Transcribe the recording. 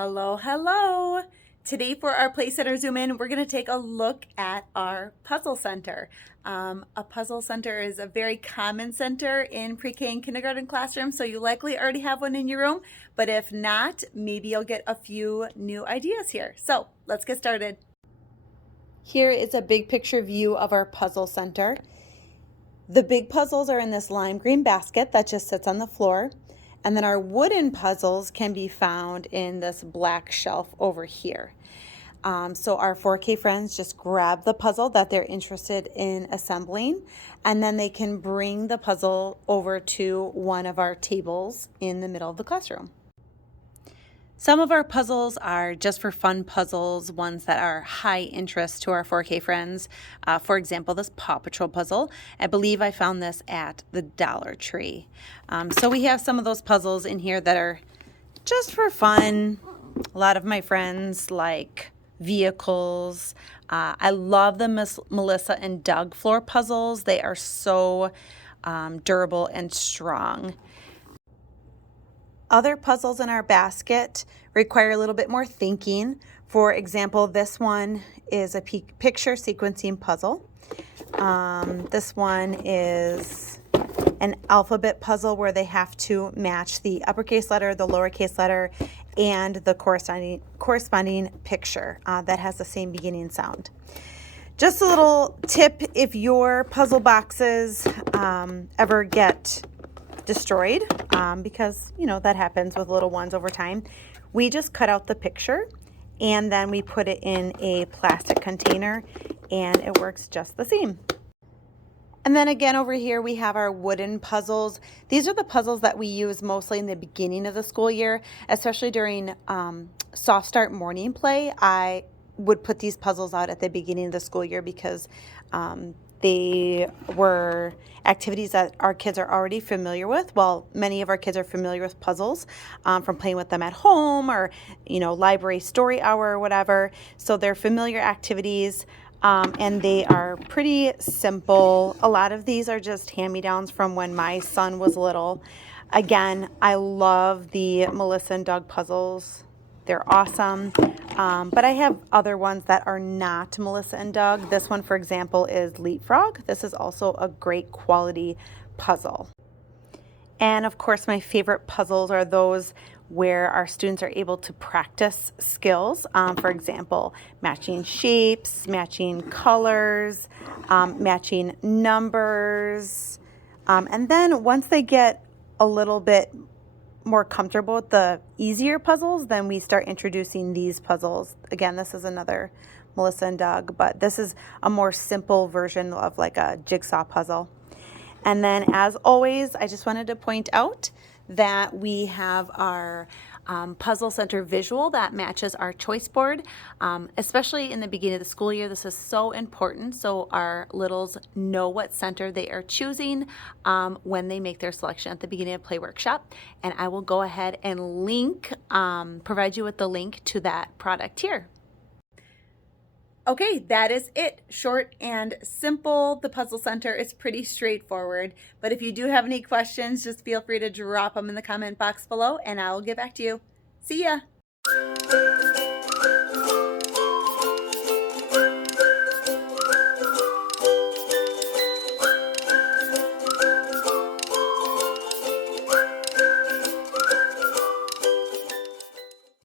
Hello, hello. Today for our Play Center Zoom In, we're going to take a look at our puzzle center. A puzzle center is a very common center in pre-K and kindergarten classrooms, so you likely already have one in your room, but if not, maybe you'll get a few new ideas here. So let's get started. Here is a big picture view of our puzzle center. The big puzzles are in this lime green basket that just sits on the floor. And then our wooden puzzles can be found in this black shelf over here. So our 4K friends just grab the puzzle that they're interested in assembling, and then they can bring the puzzle over to one of our tables in the middle of the classroom. Some of our puzzles are just for fun puzzles, ones that are high interest to our 4K friends. For example, this Paw Patrol puzzle. I believe I found this at the Dollar Tree. So we have some of those puzzles in here that are just for fun. A lot of my friends like vehicles. I love the Melissa and Doug floor puzzles. They are so durable and strong. Other puzzles in our basket require a little bit more thinking. For example, this one is a picture sequencing puzzle. This one is an alphabet puzzle where they have to match the uppercase letter, the lowercase letter, and the corresponding picture that has the same beginning sound. Just a little tip, if your puzzle boxes ever get destroyed, because that happens with little ones over time, we just cut out the picture and then we put it in a plastic container and it works just the same. And then again over here we have our wooden puzzles. These are the puzzles that we use mostly in the beginning of the school year, especially during soft start morning play. I would put these puzzles out at the beginning of the school year because they were activities that our kids are already familiar with. Well, many of our kids are familiar with puzzles from playing with them at home or, library story hour or whatever. So they're familiar activities and they are pretty simple. A lot of these are just hand-me-downs from when my son was little. Again, I love the Melissa and Doug puzzles. They're awesome. But I have other ones that are not Melissa and Doug. This one, for example, is Leapfrog. This is also a great quality puzzle. And of course, my favorite puzzles are those where our students are able to practice skills. For example, matching shapes, matching colors, matching numbers. And then once they get a little bit more comfortable with the easier puzzles, then we start introducing these puzzles. Again, this is another Melissa and Doug, but this is a more simple version of like a jigsaw puzzle. And then as always, I just wanted to point out that we have our puzzle center visual that matches our choice board, especially in the beginning of the school year. This is so important so our littles know what center they are choosing when they make their selection at the beginning of Play Workshop. And I will go ahead and provide you with the link to that product here. Okay, that is it. Short and simple. The puzzle center is pretty straightforward, but if you do have any questions, just feel free to drop them in the comment box below and I will get back to you. See ya.